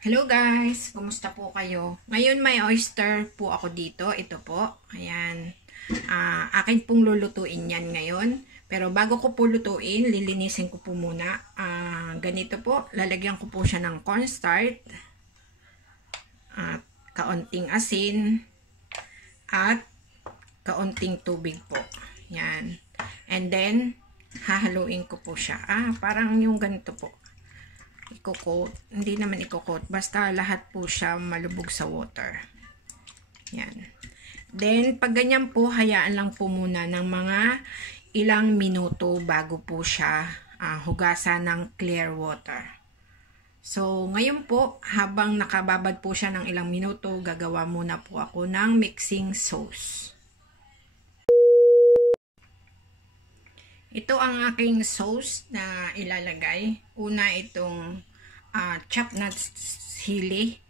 Hello guys! Kumusta po kayo? Ngayon may oyster po ako dito. Ito po. Ayan. Akin pong lulutuin yan ngayon. Pero bago ko po lutuin, lilinisin ko po muna. Ganito po. Lalagyan ko po siya ng cornstarch. At kaunting asin. At kaunting tubig po. Yan. And then, hahaluin ko po siya. Parang yung ganito po. I-coat, hindi naman i-coat, basta lahat po siya malubog sa water. Yan. Then, pag ganyan po, hayaan lang po muna ng mga ilang minuto bago po siya hugasan ng clear water. So, ngayon po, habang nakababad po siya ng ilang minuto, gagawa muna po ako ng mixing sauce. Ito ang aking sauce na ilalagay. Una itong chopped nuts chili.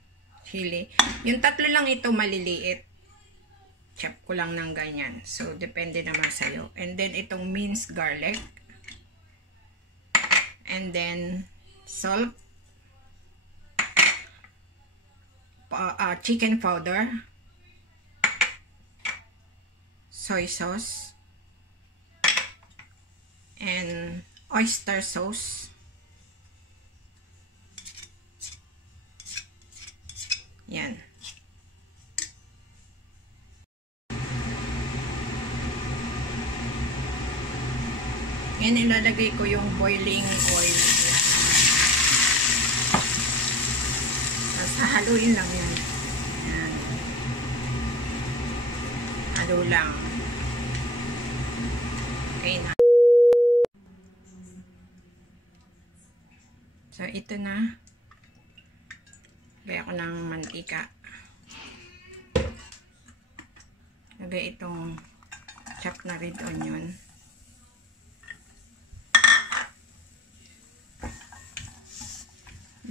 Yung tatlo lang ito maliliit. Chop ko lang ng ganyan. So, depende naman sa'yo. And then, itong minced garlic. And then, salt. Chicken powder. Soy sauce. And oyster sauce. Yan. Yan, ilalagay ko yung boiling oil. Tapos haluin lang yan. Yan. Halo lang. Okay na. So, ito na. Lagay ako ng mantika. Lagay itong chopped na red onion.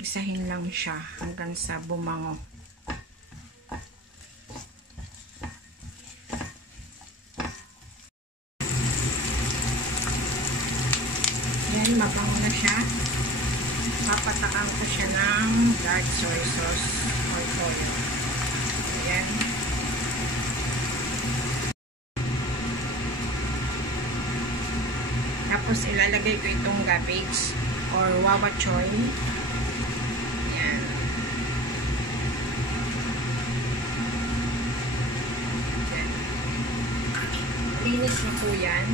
Isahin lang siya hanggang sa bumango. Yan, mabango na siya. Papataan ko siya ng dark soy sauce or toyo. Ayan. Tapos ilalagay ko itong cabbage or wawa choy. Ayan. Ayan. Linis na po yan.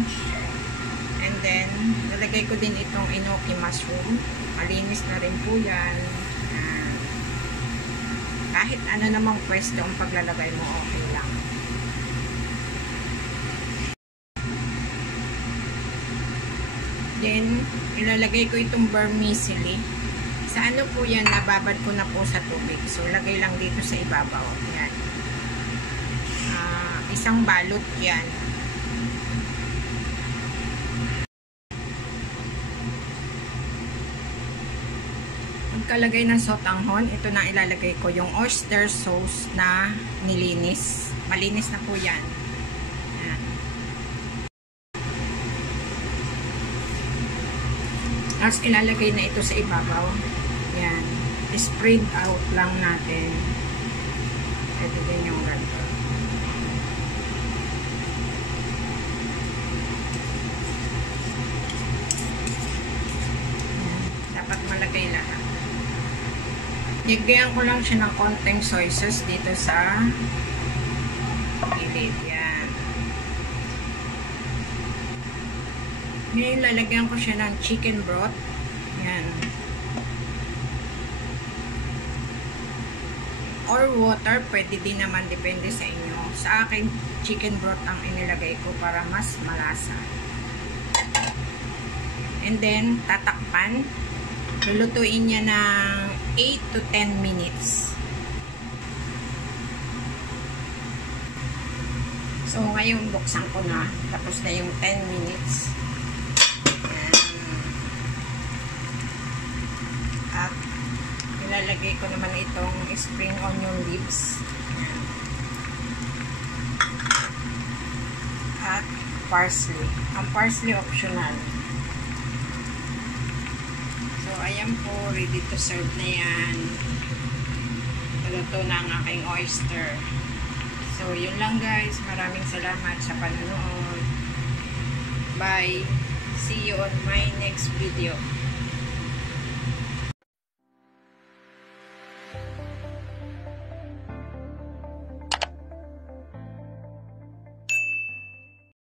And then, lalagay ko din itong enoki mushroom. Malinis na rin po yan. Kahit ano namang pwesto ang paglalagay mo, okay lang. Then, ilalagay ko itong vermicelli. Sa ano po yan, nababad ko na po sa tubig. So, lagay lang dito sa ibabaw. Yan. Isang balot yan. Pagkalagay ng sotanghon, ito na ilalagay ko yung oyster sauce na nilinis. Malinis na po yan. Yan. Tapos ilalagay na ito sa ibabaw. Yan. Spread out lang natin. Ito din yung ganito. Yan. Dapat malagay lahat. Nigyan ko lang siya ng konting soy sauce dito sa gilid. Yan. Ngayon, lalagyan ko siya ng chicken broth. Yan. Or water, pwede din naman. Depende sa inyo. Sa akin, chicken broth ang inilagay ko para mas malasa. And then, tatakpan. Lulutuin niya ng 8 to 10 minutes. So, ngayon buksan ko na. Tapos na yung 10 minutes. At ilalagay ko naman itong spring onion leaves. At parsley. Ang parsley optional. So, ayan po, ready to serve na yan. luto na ang aking oyster. So, yun lang guys. Maraming salamat sa panonood. Bye. See you on my next video.